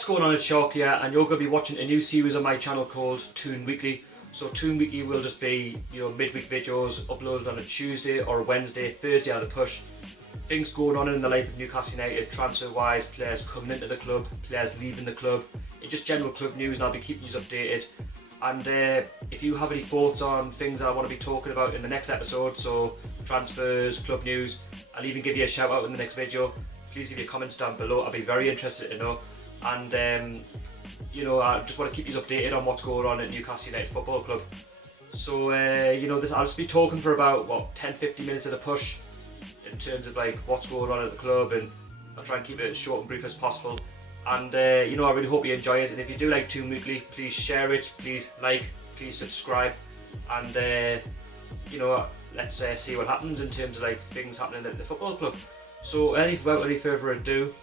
What's going on, it's Shark here, and you're going to be watching a new series on my channel called Toon Weekly. So Toon Weekly will just be, midweek videos uploaded on a Tuesday or a Wednesday, Thursday at a push. Things going on in the life of Newcastle United, transfer-wise, players coming into the club, players leaving the club, and just general club news, and I'll be keeping you updated. And if you have any thoughts on things I want to be talking about in the next episode, so transfers, club news, I'll even give you a shout out in the next video. Please leave your comments down below, I'll be very interested to know. And I just want to keep you updated on what's going on at Newcastle United Football Club. So I'll just be talking for about 10-15 minutes at a push in terms of what's going on at the club, and I'll try and keep it as short and brief as possible. And I really hope you enjoy it, and if you do like Toon Weekly, please share it, please like, please subscribe, and let's see what happens in terms of things happening at the football club. So without any further ado,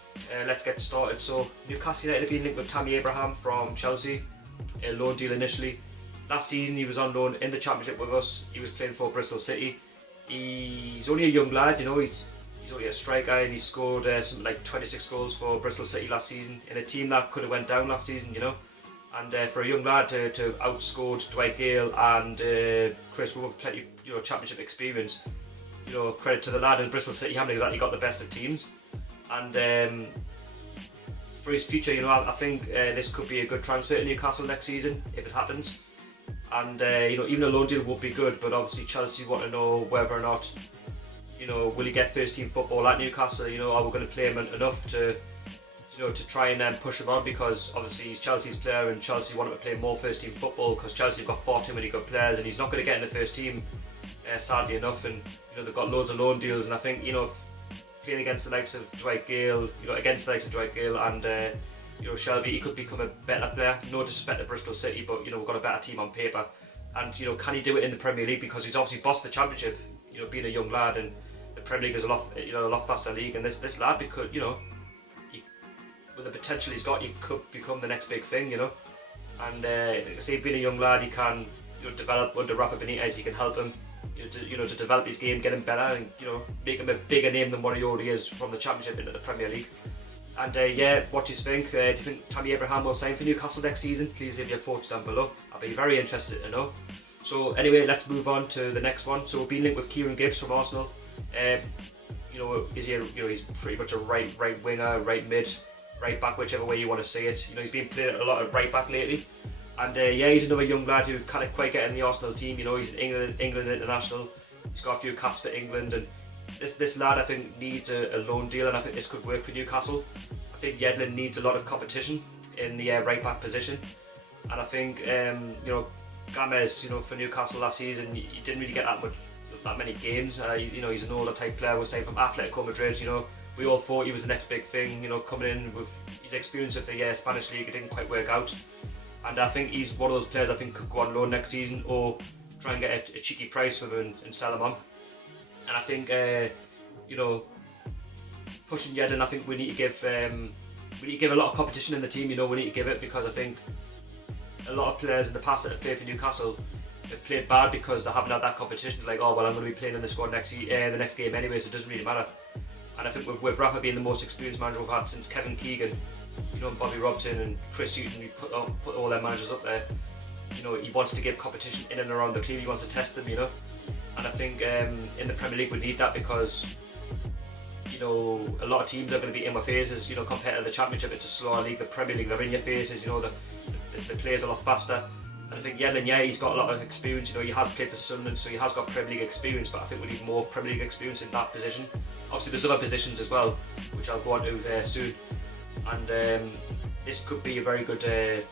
let's get started. So Newcastle United have been linked with Tammy Abraham from Chelsea, a loan deal initially. Last season he was on loan in the Championship with us. He was playing for Bristol City. He's only a young lad, he's only a striker, and he scored something like 26 goals for Bristol City last season in a team that could have went down last season, And for a young lad to outscore Dwight Gale and Chris Wood with plenty Championship experience, credit to the lad. And Bristol City haven't exactly got the best of teams. And for his future, I think this could be a good transfer to Newcastle next season if it happens. And even a loan deal would be good, but obviously Chelsea want to know whether or not, will he get first team football at Newcastle? Are we going to play him enough to try and push him on, because obviously he's Chelsea's player and Chelsea want him to play more first team football because Chelsea have got far too many good players and he's not going to get in the first team, sadly enough. And they've got loads of loan deals, and I think playing against the likes of Dwight Gale, and Shelby, he could become a better player. No disrespect to Bristol City, but we've got a better team on paper. And can he do it in the Premier League, because he's obviously bossed the Championship, being a young lad, and the Premier League is a lot faster league, and this lad could, with the potential he's got, he could become the next big thing, And like I say, being a young lad, he can develop under Rafa Benitez. He can help him to develop his game, get him better, and make him a bigger name than what he already is from the Championship into the Premier League. And what do you think? Do you think Tammy Abraham will sign for Newcastle next season? Please leave your thoughts down below. I'll be very interested to know. So anyway, let's move on to the next one. So we've been linked with Kieran Gibbs from Arsenal. Is he he's pretty much a right winger, right mid, right back, whichever way you want to say it. He's been playing a lot of right back lately. And he's another young lad who can't quite get in the Arsenal team. He's an England international. He's got a few caps for England, and this lad I think needs a loan deal, and I think this could work for Newcastle. I think Yedlin needs a lot of competition in the right back position, and I think Gomez, for Newcastle last season, he didn't really get that many games. He's an older type player. We're saying from Atletico Madrid. We all thought he was the next big thing. Coming in with his experience of the Spanish league, it didn't quite work out. And I think he's one of those players I think could go on loan next season, or try and get a cheeky price for him and sell him on. And I think pushing Yedlin, I think we need to give a lot of competition in the team. We need to give it, because I think a lot of players in the past that have played for Newcastle have played bad because they haven't had that competition. It's like, oh well, I'm going to be playing in the squad the next game anyway, so it doesn't really matter. And I think with Rafa being the most experienced manager we've had since Kevin Keegan, Bobby Robson and Chris Hughton, we put all their managers up there. He wants to give competition in and around the team. He wants to test them, And I think in the Premier League we need that, because a lot of teams are going to be in our faces. Compared to the Championship, it's a slower league. The Premier League, they're in your faces. The players a lot faster. And I think Yedlin, he's got a lot of experience. He has played for Sunderland, so he has got Premier League experience. But I think we need more Premier League experience in that position. Obviously, there's other positions as well, which I'll go on to soon. And this could be a very good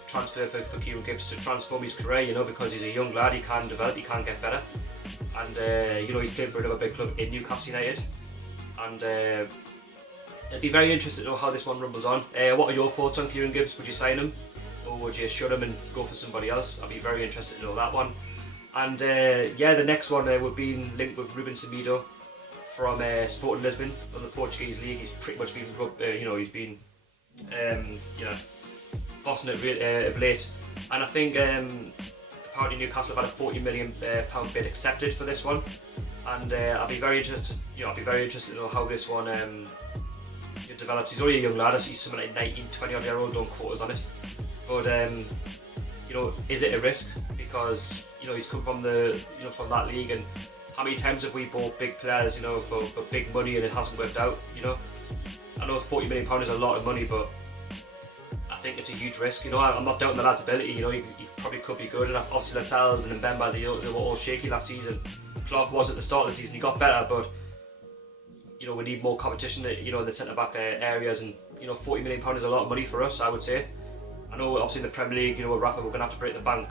transfer for Kieran Gibbs to transform his career, because he's a young lad, he can develop, he can get better. And he's playing for another big club in Newcastle United. And I'd be very interested to know how this one rumbles on. What are your thoughts on Kieran Gibbs? Would you sign him, or would you shut him and go for somebody else? I'd be very interested to know that one. And the next one, we've been linked with Ruben Semedo from Sporting Lisbon from the Portuguese league. He's pretty much been he's been bossing it of late, and I think apparently Newcastle have had a £40 million bid accepted for this one, and I'll be very interested. I'll be very interested to know how this one it develops. He's only a young lad, he's something like 19, 20 odd year old, don't quote us on it. But you know, is it a risk? Because you know he's come from from that league, and how many times have we bought big players, you know, for big money and it hasn't worked out, you know? I know £40 million is a lot of money, but I think it's a huge risk, you know. I'm not doubting the lad's ability, you know, he probably could be good, and obviously Lascelles and Mbemba, they were all shaky last season. Clark was at the start of the season, he got better, but you know, we need more competition, you know, in the centre-back areas, and you know, £40 million is a lot of money for us, I would say. I know obviously in the Premier League, you know, with Rafa, we're going to have to break the bank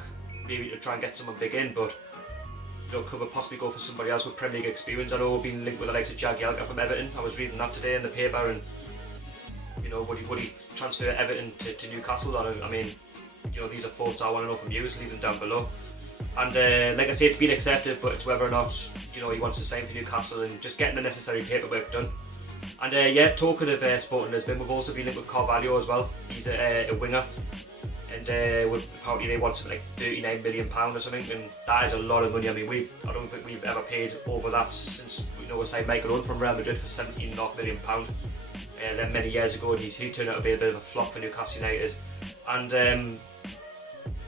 maybe to try and get someone big in, but you know, could we possibly go for somebody else with Premier League experience? I know we've been linked with the likes of Jagielka from Everton. I was reading that today in the paper, and you know, would he transfer Everton to Newcastle? I mean, you know, these are thoughts I want to know from you, so leave them down below. And like I say, it's been accepted, but it's whether or not, you know, he wants to sign for Newcastle and just getting the necessary paperwork done. And yeah, talking of Sporting Lisbon, we've also been linked with Carvalho as well. He's a winger, and apparently they want something like £39 million or something, and that is a lot of money. I mean, I don't think we've ever paid over that since, you know, we signed Michael Owen from Real Madrid for £17.5 million. Then many years ago, and he turned out to be a bit of a flop for Newcastle United. And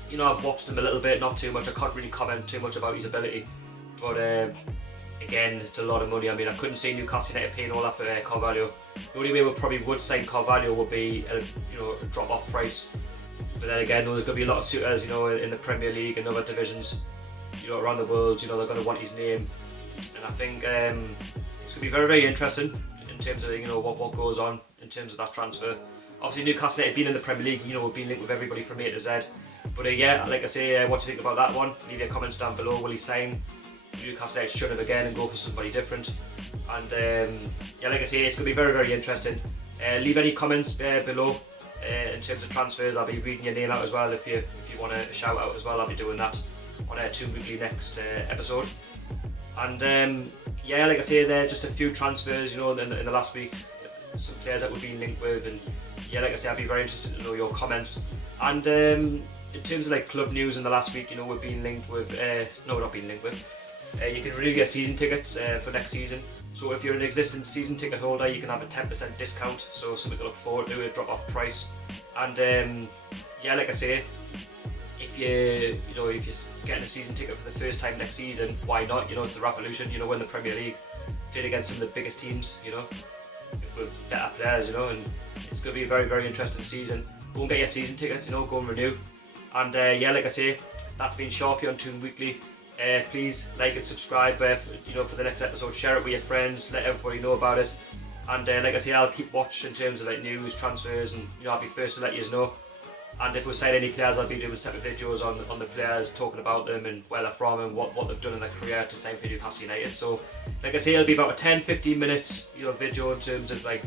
you know, I've watched him a little bit, not too much. I can't really comment too much about his ability, but again, it's a lot of money. I mean, I couldn't see Newcastle United paying all that for Carvalho. The only way we probably would sign Carvalho would be a drop-off price. But then again, there's going to be a lot of suitors, you know, in the Premier League and other divisions, you know, around the world. You know, they're going to want his name, and I think it's going to be very, very interesting in terms of, you know, what goes on in terms of that transfer. Obviously, Newcastle United being in the Premier League, you know, we've been linked with everybody from A to Z. But yeah, like I say, what do you think about that one? Leave your comments down below. Will he sign? Newcastle United shut him again and go for somebody different? And yeah, like I say, it's going to be very, very interesting. Leave any comments below in terms of transfers. I'll be reading your name out as well. If you want to shout out as well, I'll be doing that on Toon Weekly next episode. And yeah, like I say, there are just a few transfers, you know, in the last week. Some players that we've been linked with, and yeah, like I say, I'd be very interested to know your comments. And in terms of like club news in the last week, you know, we've been linked with, no, we're not being linked with. You can renew your season tickets for next season. So if you're an existing season ticket holder, you can have a 10% discount. So something to look forward to, a drop-off price. And yeah, like I say, if you're getting a season ticket for the first time next season, why not? You know, it's a revolution. You know, we're in the Premier League, played against some of the biggest teams. You know, with better players. You know, and it's going to be a very, very interesting season. Go and get your season tickets. You know, go and renew. And yeah, like I say, that's been Sharky on Toon Weekly. Please like and subscribe. You know, for the next episode, share it with your friends. Let everybody know about it. And like I say, I'll keep watch in terms of like news, transfers, and you know, I'll be first to let you know. And if we sign any players, I'll be doing separate videos on the players, talking about them and where they're from and what they've done in their career to sign for Newcastle United. So, like I say, it'll be about a 10-15 minutes, you know, video in terms of like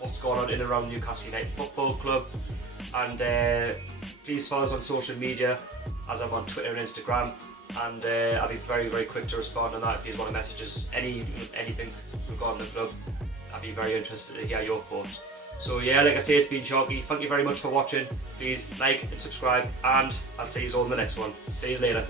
what's going on in and around Newcastle United Football Club. And please follow us on social media, as I'm on Twitter and Instagram. And I'll be very, very quick to respond on that. If you want to message us anything regarding the club, I'd be very interested to hear your thoughts. So yeah, like I say, it's been Sharky. Thank you very much for watching. Please like and subscribe, and I'll see you all in the next one. See you later.